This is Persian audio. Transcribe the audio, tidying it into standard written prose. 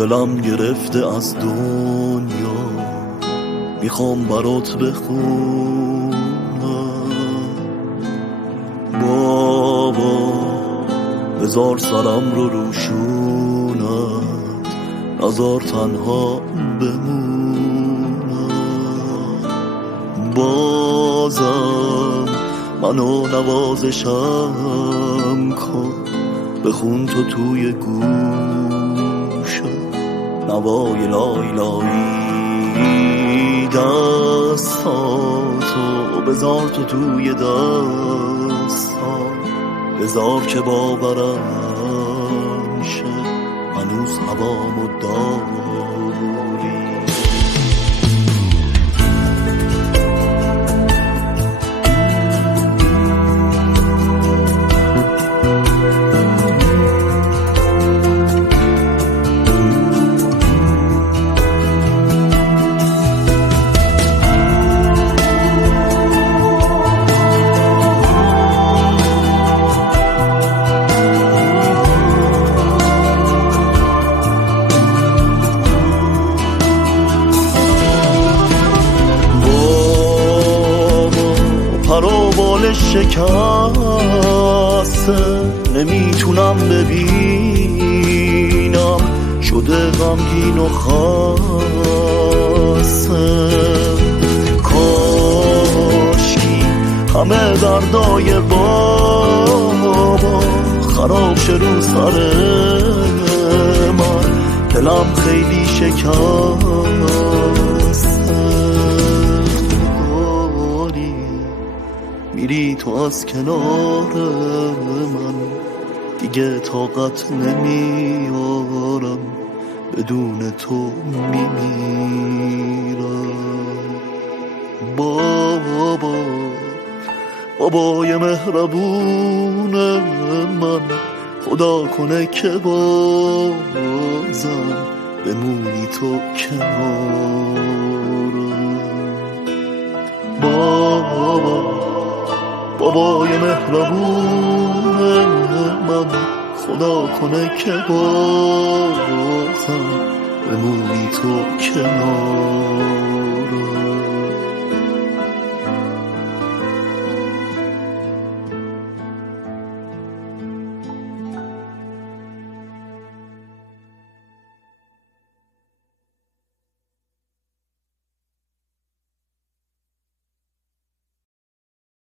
دلم گرفته از دنیا، میخوام برات بخونم بابا، بذار سرم رو روشونت، نذار تنها بمونم. بازم منو نوازشم کن، بخون تو توی گوشم نوای لایلایی، دستاتو بذار تو توی دستام، بذار که باورم شه هنوز هوامو داری. پروبال شکسته نمیتونم ببینم، شده غمگین و خسته. کاشکی همه دردای بابا خراب شه رو سر من، دلم خیلی شکسته. میری تو از کنار من، دیگه طاقت نمیارم، بدون تو میمیرم. بابای مهربون من، خدا کنه که بازم بمونی تو کنارم. بابای مهربون من، خدا کنه که بازم بمونی تو کنارم.